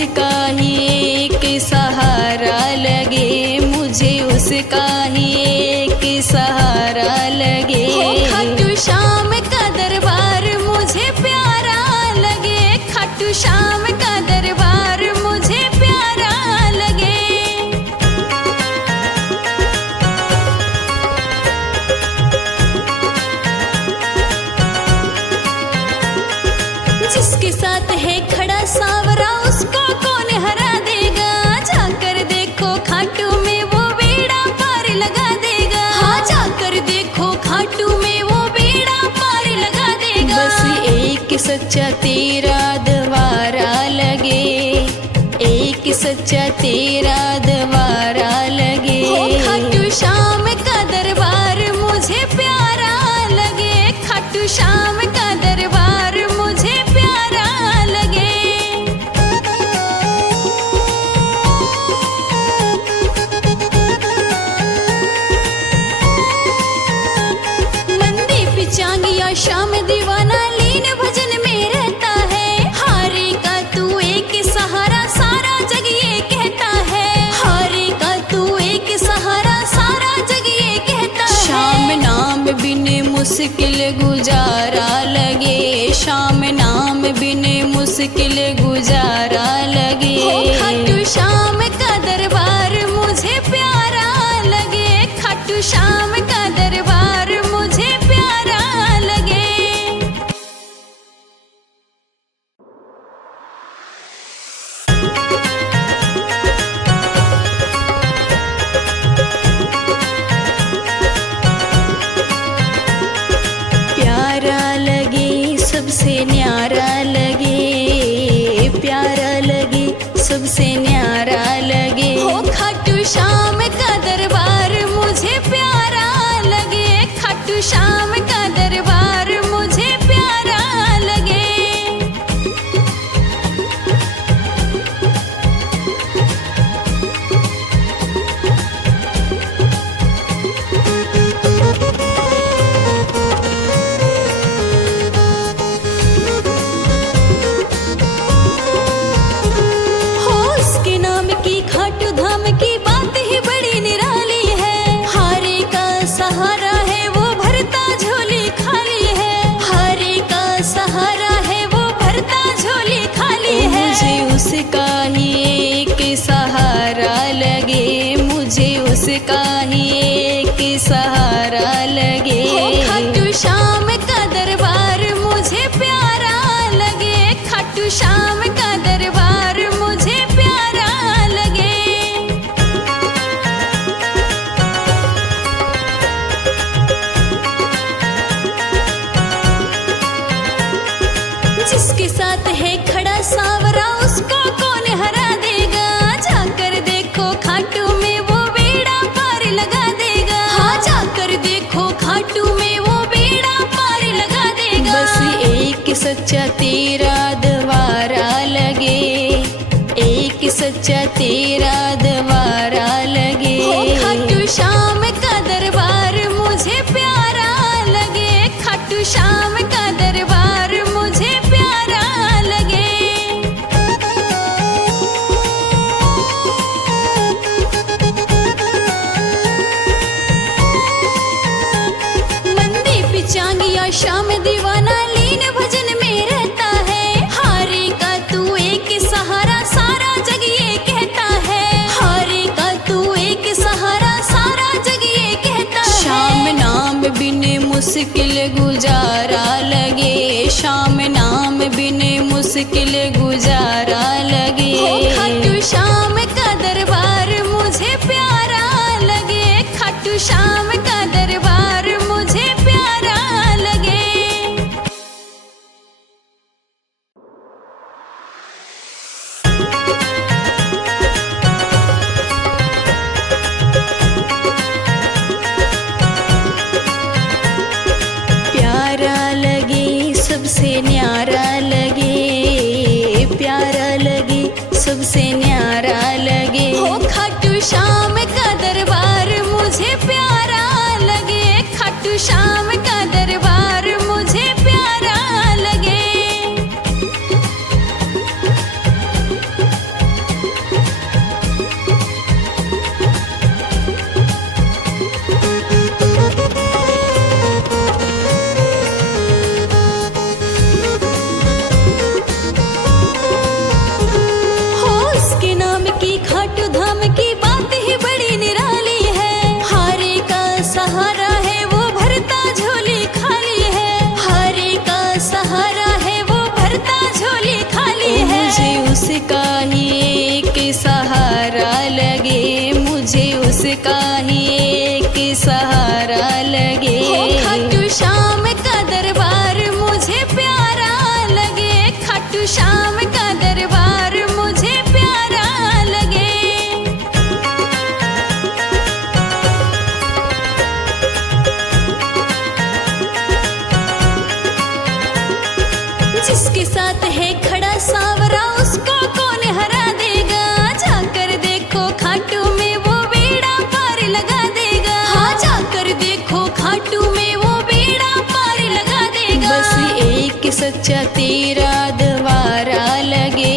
उसका ही एक सहारा लगे, मुझे उसका ही एक सहारा लगे। खाटू श्याम का दरबार मुझे प्यारा लगे, खाटू श्याम का दरबार मुझे प्यारा लगे। जिसके साथ है खड़ा सांवरा उसको कौन हरा देगा, जाकर देखो खाटू में वो बेड़ा पार लगा देगा। हाँ जाकर देखो खाटू में वो बेड़ा पार लगा देगा। बस एक सच्चा तेरा द्वारा लगे, एक सच्चा तेरा द्वारा लगे। खाटू श्याम का दरबार मुझे प्यारा लगे, खाटू श्याम का दरबार मुझे प्यारा लगे। मंदी पिचांगिया श्याम दीवाना लीन भजन में रहता है। हारे का तू एक सहारा सारा जग ये कहता है, हारे का तू एक सहारा सारा जग ये कहता है। श्याम नाम बिन मुश्किल गुजारा लगे, श्याम नाम बिन मुश्किल गुजारा लगे। खाटू श्याम का दरबार मुझे प्यारा लगे, खाटू श्याम का दरबार मुझे प्यारा लगे। प्यारा लगे सबसे न्यारा लगे, प्यारा लगे सबसे न्यारा लगे। खाटू श्याम का दरबार मुझे प्यारा लगे, खाटू श्याम का दरबार मुझे प्यारा लगे। उसके नाम की खाटू धाम की बात ही बड़ी निराली है। हारे का सहारा है वो भरता झोली खाली है, हारे का सहारा है वो भरता झोली खाली है। मुझे उसका ही एक सहारा लगे, मुझे उसका ही एक सहारा लगे। खाटू श्याम का दरबार मुझे प्यारा लगे, खाटू श्याम का दरबार मुझे प्यारा लगे। जिसके साथ है खड़ा सांवरा उसको कौन हरा देगा, जाकर देखो खाटू में वो बेड़ा पार लगा देगा। हाँ जाकर देखो खाटू में वो बेड़ा पार लगा देगा। बस एक सच्चा तेरा द्वारा लगे, एक सच्चा तेरा द्वारा लगे। खाटू श्याम का दरबार मुझे प्यारा लगे, खाटू श्याम का दरबार मुझे प्यारा लगे। मंदी पिचांगिया श्याम दीवाना लीन भजन में रहता है। हारे का तू एक सहारा सारा जग ये कहता है, हारे का तू एक सहारा सारा जग ये कहता है। श्याम नाम बिन मुश्किल गुजारा लगे, श्याम नाम बिन मुश्किल गुजारा लगे। खाटू श्याम का दरबार मुझे प्यारा लगे, खाटू श्याम का दरबार मुझे प्यारा लगे। प्यारा लगे सबसे न्यारा लगे, प्यारा लगे सबसे न्यारा लगे। खाटू श्याम का दरबार मुझे प्यारा लगे, खाटू श्याम का दरबार मुझे प्यारा लगे। उसका ही एक सहारा लगे, मुझे उसका ही एक सहारा लगे। हो खाटू श्याम का दरबार मुझे प्यारा लगे, खाटू श्याम का दरबार मुझे प्यारा लगे। जिसके साथ है खड़ा सांवरा उसको कौन हरा देगा, जाकर देखो खाटू में वो बेड़ा पार लगा देगा। हाँ जाकर देखो खाटू में वो बेड़ा पार लगा देगा। बस एक सच्चा तेरा द्वारा लगे,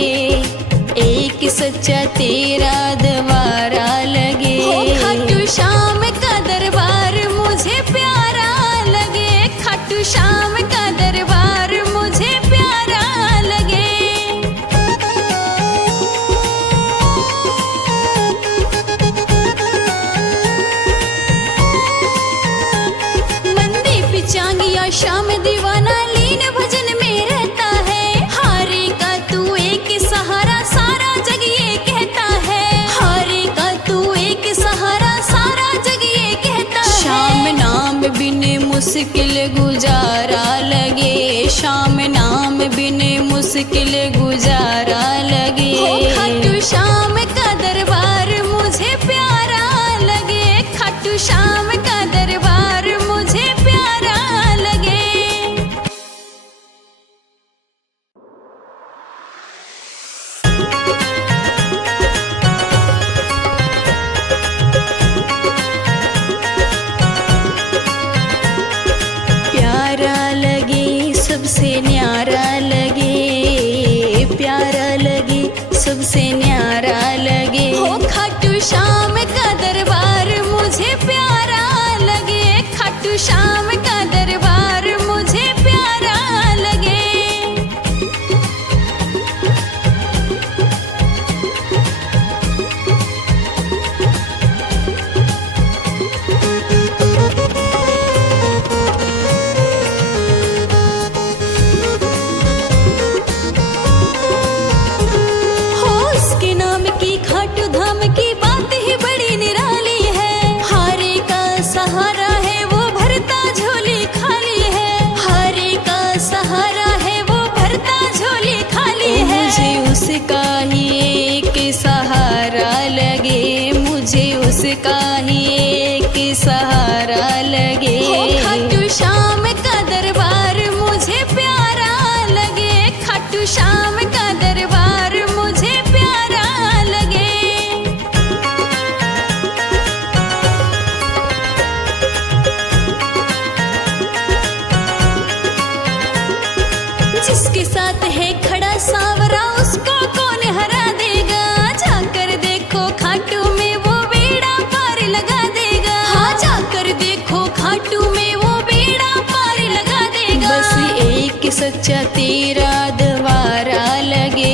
एक सच्चा तेरा द्वारा लगे। हो खाटू श्याम का दरबार मुझे प्यारा लगे, खाटू श्याम का दरबार मुझे प्यारा लगे। मंदी पिचांगिया श्याम दीवाना लीन भजन में रहता है, हारे का तू एक सहारा सारा जग ये कहता है। हारे का तू एक सहारा सारा जग ये कहता है। श्याम नाम बिन मुश्किल गुजारा लगे, श्याम नाम बिन मुश्किल गुजारा लगे। हो खाटू श्याम का दरबार मुझे प्यारा लगे, खाटू श्याम का दरबार मुझे प्यारा लगे। प्यारा लगे सबसे न्यारा लगे, प्यारा लगे सबसे न्यारा लगे। हो खाटू श्याम का दरबार मुझे प्यारा लगे, खाटू श्याम का दरबार मुझे प्यारा लगे। हो उसके नाम की खाटू धाम की बात ही बड़ी निराली है, हारे का सहारा है वो भरता झोली खाली है। हारे का सहारा है वो भरता झोली खाली है। मुझे उसका ही एक सहारा लगे, मुझे उसका ही एक सहारा लगे। हो खाटू श्याम का दरबार मुझे प्यारा लगे, खाटू श्याम का दरबार मुझे प्यारा लगे। जिसके साथ है खड़ा सांवरा उसको कौन हरा देगा, जाकर देखो खाटू में वो बेड़ा पार लगा देगा। हाँ जाकर देखो खाटू में वो बेड़ा पार लगा देगा। बस एक सच्चा तेरा द्वारा लगे,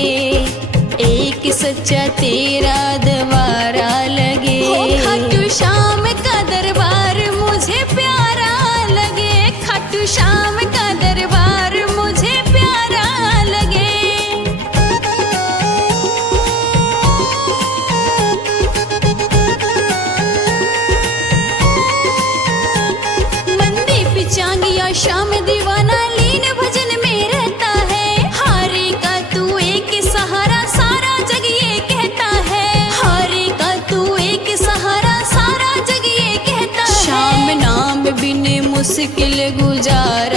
एक सच्चा तेरा द्वारा लगे। हो खाटू श्याम का दरबार मुझे प्यारा लगे, खाटू श्याम का दरबार मुझे प्यारा लगे। मंदी पिचांगिया श्याम दीवाना लीन भजन में रहता है, हारे का तू एक सहारा सारा जग ये कहता है। हारे का तू एक सहारा सारा जग ये कहता है। श्याम नाम बिन मुश्किल गुजार